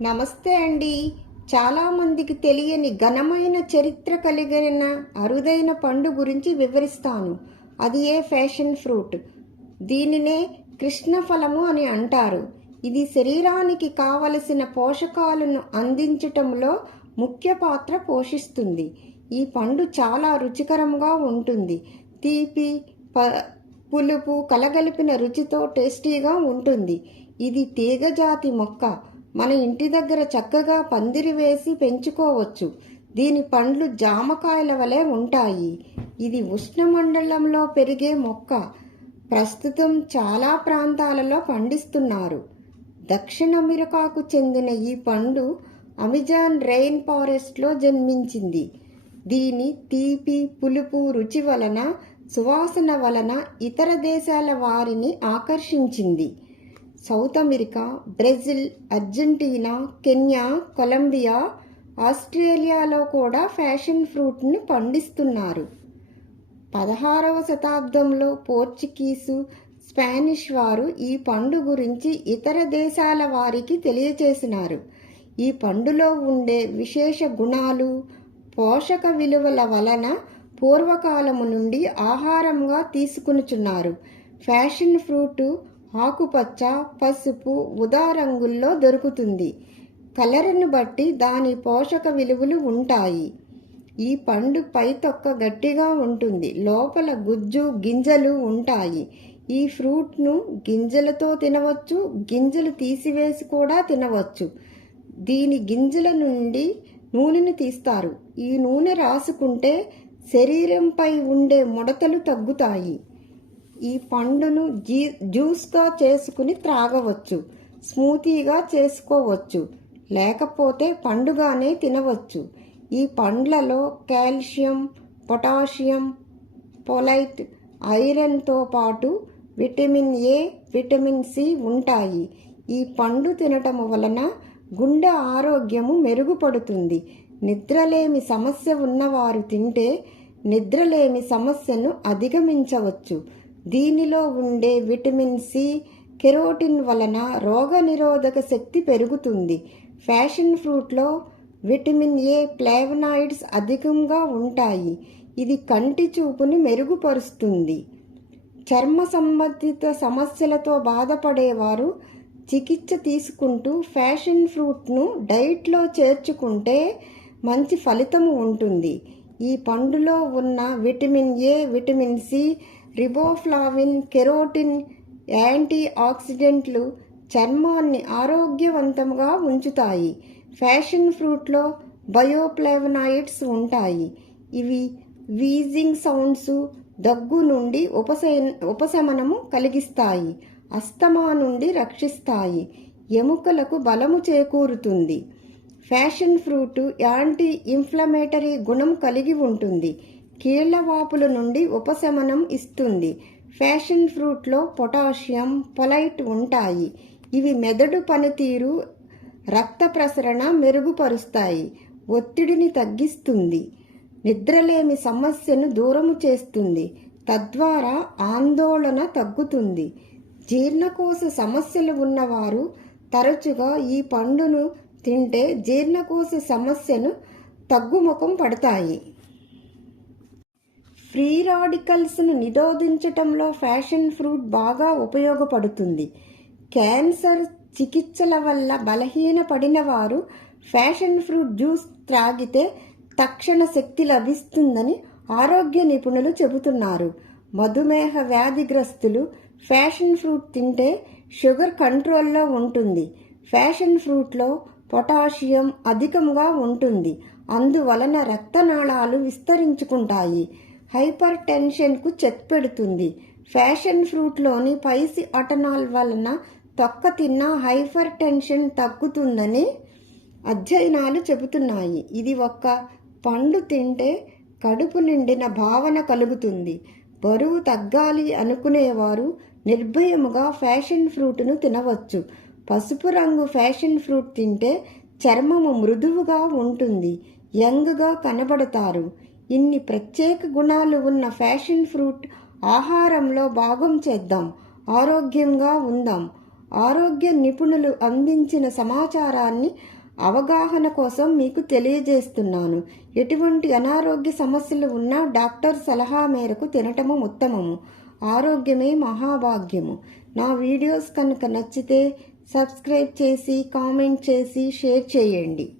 నమస్తే అండి. చాలామందికి తెలియని ఘనమైన చరిత్ర కలిగిన అరుదైన పండు గురించి వివరిస్తాను. అది ఫ్యాషన్ ఫ్రూట్. దీనినే కృష్ణ ఫలము అని అంటారు. ఇది శరీరానికి కావలసిన పోషకాలను అందించటంలో ముఖ్య పాత్ర పోషిస్తుంది. ఈ పండు చాలా రుచికరంగా ఉంటుంది. తీపి, పులుపు కలగలిపిన రుచితో టేస్టీగా ఉంటుంది. ఇది తీగజాతి మొక్క. మన ఇంటి దగ్గర చక్కగా పందిరి వేసి పెంచుకోవచ్చు. దీని పండ్లు జామకాయల వలె ఉంటాయి. ఇది ఉష్ణమండలంలో పెరిగే మొక్క. ప్రస్తుతం చాలా ప్రాంతాలలో పండిస్తున్నారు. దక్షిణ అమెరికాకు చెందిన ఈ పండు అమెజాన్ రెయిన్ ఫారెస్ట్లో జన్మించింది. దీని తీపి, పులుపు రుచి వలన, సువాసన వలన ఇతర దేశాల వారిని ఆకర్షించింది. South America, Brazil, Argentina, Kenya, Colombia, ఆస్ట్రేలియాలో కూడా ఫ్యాషన్ ఫ్రూట్ని పండిస్తున్నారు. 16వ శతాబ్దంలో పోర్చుగీసు, స్పానిష్ వారు ఈ పండు గురించి ఇతర దేశాల వారికి తెలియచేసినారు. ఈ పండులో ఉండే విశేష గుణాలు, పోషక విలువల వలన పూర్వకాలము నుండి ఆహారంగా తీసుకునుచున్నారు. ఫ్యాషన్ ఫ్రూట్ ఆకుపచ్చ, పసుపు, ఊదా రంగుల్లో దొరుకుతుంది. కలర్ను బట్టి దాని పోషక విలువలు ఉంటాయి. ఈ పండు పై తొక్క గట్టిగా ఉంటుంది. లోపల గుజ్జు, గింజలు ఉంటాయి. ఈ ఫ్రూట్ను గింజలతో తినవచ్చు, గింజలు తీసివేసి కూడా తినవచ్చు. దీని గింజల నుండి నూనెను తీస్తారు. ఈ నూనె రాసుకుంటే శరీరంపై ఉండే ముడతలు తగ్గుతాయి. ఈ పండును జ్యూస్గా చేసుకుని త్రాగవచ్చు, స్మూతీగా చేసుకోవచ్చు, లేకపోతే పండుగానే తినవచ్చు. ఈ పండ్లలో కాల్షియం, పొటాషియం, ఫోలైట్, ఐరన్తో పాటు విటమిన్ ఏ, విటమిన్ సి ఉంటాయి. ఈ పండు తినటం వలన గుండె ఆరోగ్యము మెరుగుపడుతుంది. నిద్రలేమి సమస్య ఉన్నవారు తింటే నిద్రలేమి సమస్యను అధిగమించవచ్చు. దీనిలో ఉండే విటమిన్ సి, కెరోటిన్ వలన రోగనిరోధక శక్తి పెరుగుతుంది. ఫ్యాషన్ ఫ్రూట్లో విటమిన్ ఏ, ఫ్లేవనాయిడ్స్ అధికంగా ఉంటాయి. ఇది కంటి చూపుని మెరుగుపరుస్తుంది. చర్మ సంబంధిత సమస్యలతో బాధపడేవారు చికిత్స తీసుకుంటూ ఫ్యాషన్ ఫ్రూట్ను డైట్లో చేర్చుకుంటే మంచి ఫలితము ఉంటుంది. ఈ పండులో ఉన్న vitamin A, vitamin C, riboflavin, carotene, యాంటీ ఆక్సిడెంట్లు చర్మాన్ని ఆరోగ్యవంతంగా ఉంచుతాయి. ఫ్యాషన్ ఫ్రూట్లో బయోఫ్లేవనాయిడ్స్ ఉంటాయి. ఇవి వీజింగ్ సౌండ్స్, దగ్గు నుండి ఉపశమనము కలిగిస్తాయి. అస్తమా నుండి రక్షిస్తాయి. ఎముకలకు బలము చేకూరుతుంది. ఫ్యాషన్ ఫ్రూట్ యాంటీ ఇన్ఫ్లమేటరీ గుణం కలిగి ఉంటుంది. కీళ్లవాపుల నుండి ఉపశమనం ఇస్తుంది. ఫ్యాషన్ ఫ్రూట్లో పొటాషియం, ఫోలైట్ ఉంటాయి. ఇవి మెదడు పనితీరు, రక్త ప్రసరణ మెరుగుపరుస్తాయి. ఒత్తిడిని తగ్గిస్తుంది. నిద్రలేమి సమస్యను దూరము చేస్తుంది. తద్వారా ఆందోళన తగ్గుతుంది. జీర్ణకోశ సమస్యలు ఉన్నవారు తరచుగా ఈ పండును తింటే జీర్ణకోశ సమస్యను తగ్గుముఖం పడతాయి. ఫ్రీ రాడికల్స్ను నిరోధించటంలో ఫ్యాషన్ ఫ్రూట్ బాగా ఉపయోగపడుతుంది. క్యాన్సర్ చికిత్సల వల్ల బలహీనపడిన వారు ఫ్యాషన్ ఫ్రూట్ జ్యూస్ త్రాగితే తక్షణ శక్తి లభిస్తుందని ఆరోగ్య నిపుణులు చెబుతున్నారు. మధుమేహ వ్యాధిగ్రస్తులు ఫ్యాషన్ ఫ్రూట్ తింటే షుగర్ కంట్రోల్లో ఉంటుంది. ఫ్యాషన్ ఫ్రూట్లో పొటాషియం అధికంగా ఉంటుంది. అందువలన రక్తనాళాలు విస్తరించుకుంటాయి. హైపర్ టెన్షన్కు చెక్ పెడుతుంది. ఫ్యాషన్ ఫ్రూట్లోని పైసి అటనాల్ వలన తొక్క తిన్న హైపర్ టెన్షన్ తగ్గుతుందని అధ్యయనాలు చెబుతున్నాయి. ఇది ఒక్క పండు తింటే కడుపు నిండిన భావన కలుగుతుంది. బరువు తగ్గాలి అనుకునేవారు నిర్భయముగా ఫ్యాషన్ ఫ్రూట్ను తినవచ్చు. పసుపు రంగు ఫ్యాషన్ ఫ్రూట్ తింటే చర్మము మృదువుగా ఉంటుంది. యంగ్గా కనబడతారు. ఇన్ని ప్రత్యేక గుణాలు ఉన్న ఫ్యాషన్ ఫ్రూట్ ఆహారంలో భాగం చేద్దాం. ఆరోగ్యంగా ఉందాం. ఆరోగ్య నిపుణులు అందించిన సమాచారాన్ని అవగాహన కోసం మీకు తెలియజేస్తున్నాను. ఎటువంటి అనారోగ్య సమస్యలు ఉన్నా డాక్టర్ సలహా మేరకు తినటము ఉత్తమము. ఆరోగ్యమే మహాభాగ్యము. నా వీడియోస్ కనుక నచ్చితే సబ్స్క్రైబ్ చేసి కామెంట్ చేసి షేర్ చేయండి.